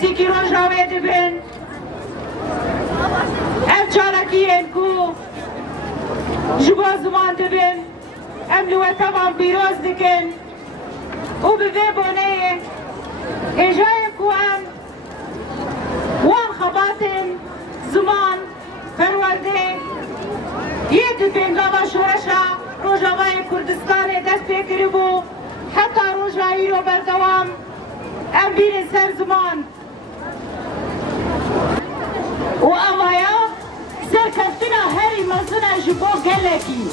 نزیکی روژاوه دبن ام چارکیین کو جبا زمان دبن ام لوه تمام بیروز دکن و بوه بونه اجای کو ام وان خباتن زمان پرورده یه دبن گاوا شورشا روژاوه کردستان دست بکری بو حتی روژایی رو بردوام ام بیرن سر زمان و امایا سرکفتنا هری مزنا جبو گلکی